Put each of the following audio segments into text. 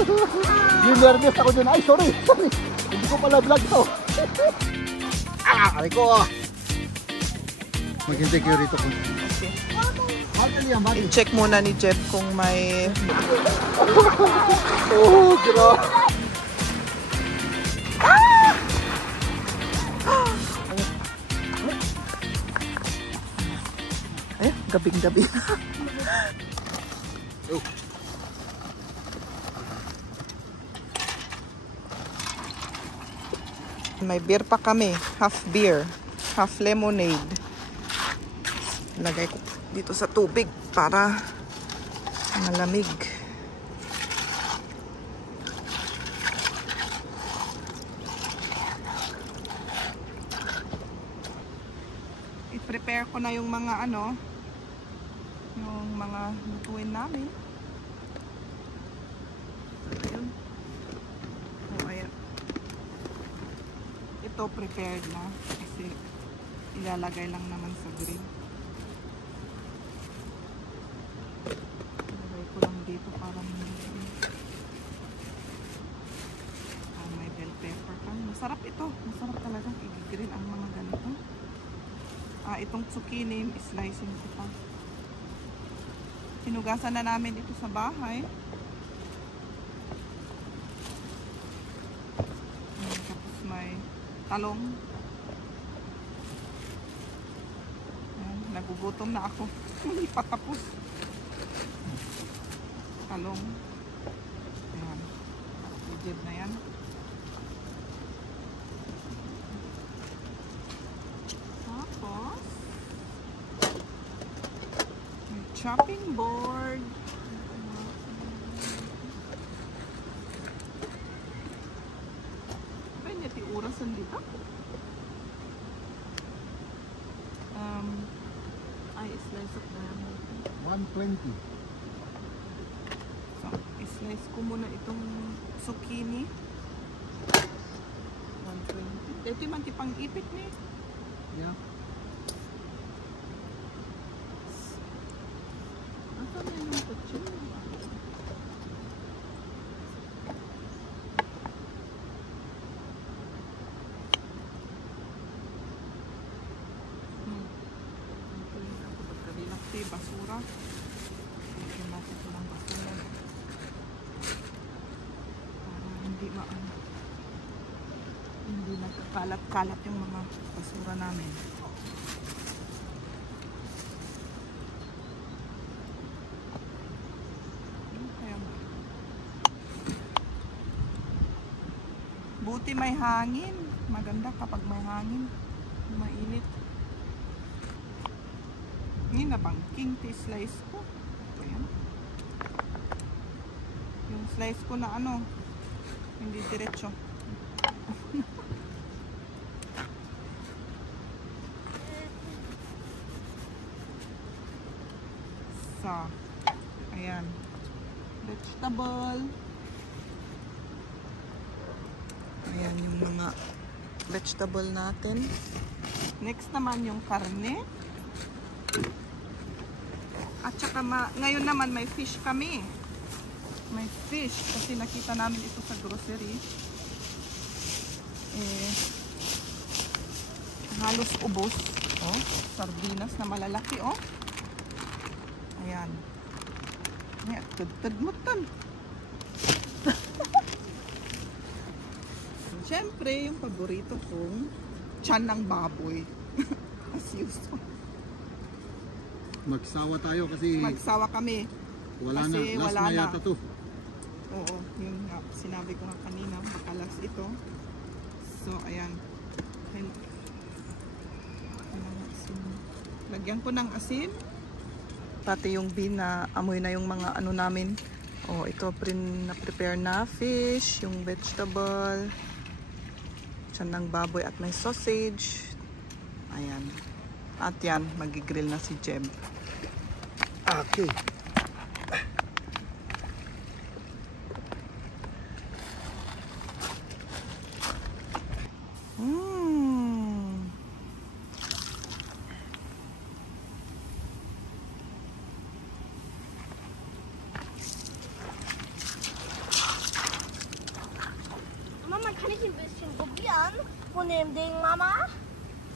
Yung nervous ako dyan. Ay, sorry. Hindi ko pala vlog to. Aray ko. Maghintay kayo rito kung. I-check muna ni Jeb kung may... Oh, grabe. Eh, gabing-gabi. Oh. May beer pa kami. Half beer. Half lemonade. Lagay ko dito sa tubig para malamig. I-prepare ko na yung mga yung mga lutuin namin. Ayun. Oh, ayan. Ito prepared na kasi ilalagay lang naman sa grill. Ilagay ko lang dito para may bell pepper pa. Masarap ito. Masarap talaga i-grill ang mga ganito. Itong zucchini, slicing ko pa. Hinugasan na namin ito sa bahay. Tapos may talong. Ayan, nagugutom na ako. Hindi pa tapos. Talong. Ayan. Jeb na yan. Tapos may chopping board. Ay, nati orasan dito. Slice of diamond. 120. So, slice ko muna itong zucchini. 120. Ito yung mantipang ipit ni. Yeah. Asa na yung kutsi? Basura. Lagyan natin ito ng basura. Para hindi nagkakalat-kalat yung mga basura namin. Kaya buti may hangin. Maganda kapag may hangin. Mainit. Ngayon na bang king slice ko. Ayan. Yung slice ko na hindi diretso. So, ayan. Vegetable. Ayan yung mga vegetable natin. Next naman yung karne. At saka ngayon naman may fish kami. May fish kasi nakita namin ito sa grocery. Halos ubos. Oh, sardinas na malalaki Ayan. Ayan, tudtod mo tan. Siyempre, yung paborito kong tiyan ng baboy. As usual. Magsawa tayo kasi magsawa kami. Wala kasi na. Last na yata to. Oo, yun nga. Sinabi ko nga kanina, baka last ito. So, ayan. Lagyan ko ng asin. Pati yung bean na amoy na yung mga namin. Oh, ito na-prepare na fish, yung vegetable, tiyan ng baboy at may sausage. Ayan. At yan, magigrill na si Jeb. Okay.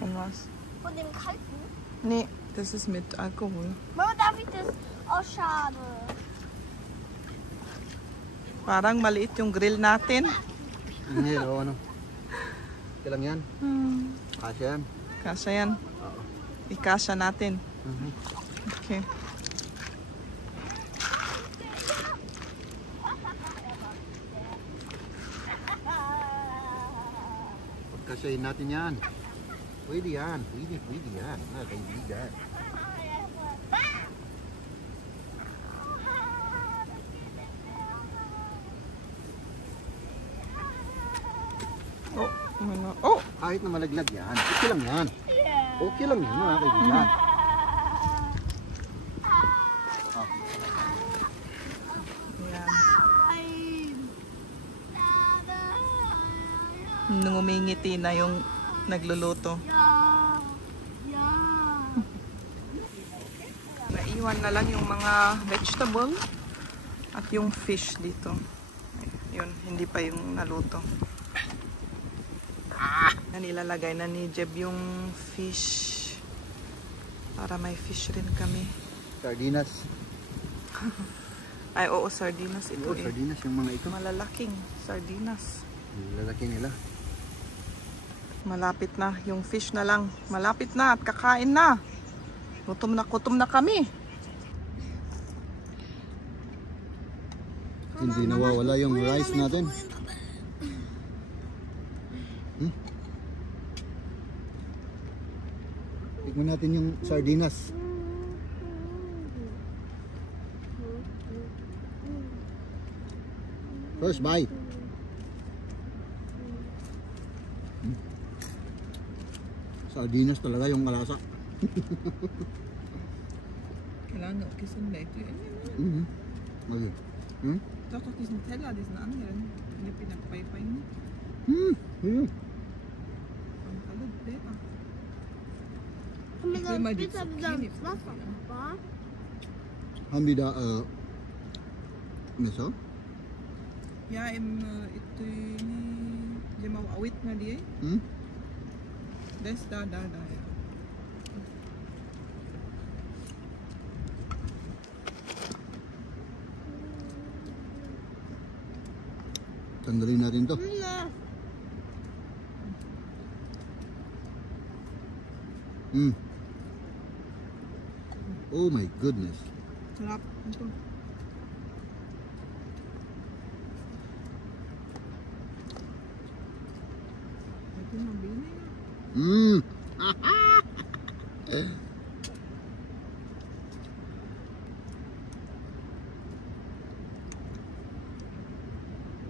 Und was? Von dem kalten? Nee, das ist mit Alkohol. Mama, darf ich das? Oh, schade. Parang maliit yung grill natin. Hindi, ano. Kailang yan. Kasya yan. Kasya yan. Ikasya natin. Okay. Pagkasyahin natin yan. Pwede yan. Pwede yan. Mga kaibigan. Oh, ano? Oh! Kahit na malaglag yan. Okay lang yan. Okay lang yan mga kaibigan. Ayan. Ngumingiti na yung nagluluto. Naiwan na lang yung mga vegetable at yung fish dito. Yun, hindi pa yung naluto. Nilalagay na ni Jeb yung fish para may fish rin kami. Sardinas. Ay, oo, sardinas ito Oo, sardinas yung mga ito. Malalaking sardinas. Lalaki nila. Malapit na. Yung fish na lang. Malapit na at kakain na. Gutom na kami. Hindi nawawala yung rice natin. Tikman natin yung sardinas. First bite. Sardinas talaga yung kalasa. Kailangan kissen na ito. Okay. Doch, diesen Teller, diesen anderen. Hindi pinagpaypay mo. Ayun. Ang kalod, diba? Kann Ich man will mal dann die bitte Zucchini das Wasser machen? Haben wir da Messer? Ja, ito yung mawawit na di eh. Des, da, ya. Tanggalin natin to. Oh my goodness. Sarap. Ito. Ito yung mabini.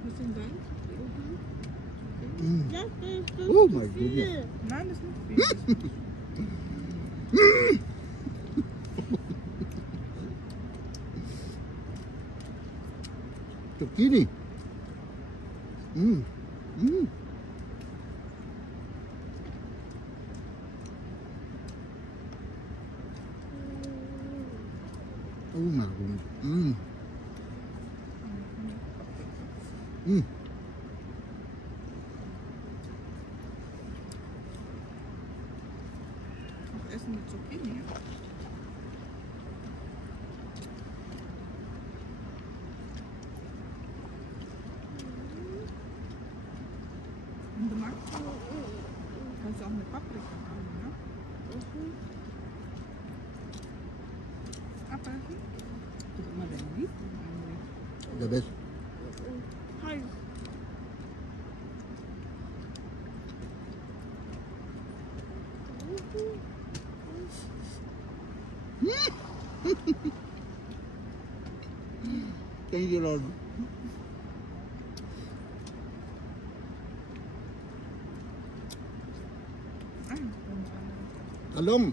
Gusto yung guys? Oh my goodness. Nein, das ist nicht viel. Zucchini. Oh my goodness. Auch Essen mit Zucchini. Und du magst? Kannst du auch mit Paprika haben, ne? Aber das ist immer dein Liebling eigentlich. The best. Thank you, Lord. Talong.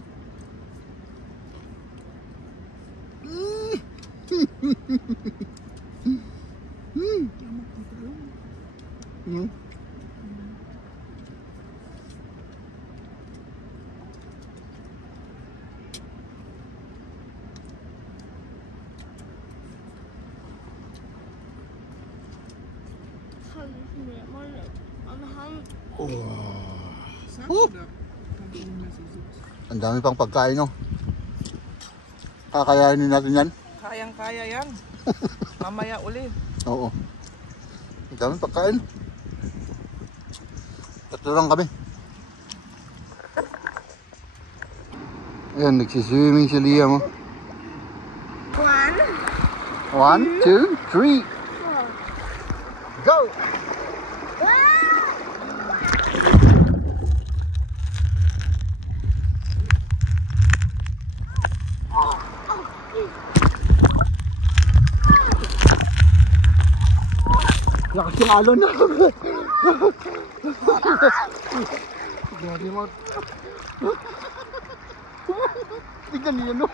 Sag du doch. Ang dami pang pagkain, no? Kakayanin natin yan? Kayang-kaya yan. Mamaya ulit. Oo. Ang dami pagkain. Tatlo lang kami. Ayan, nagsiswimming si Liam, oh. 1, 2, 3. Go! Lakas yung alon na. Grabe mo. Tignan niyo, no?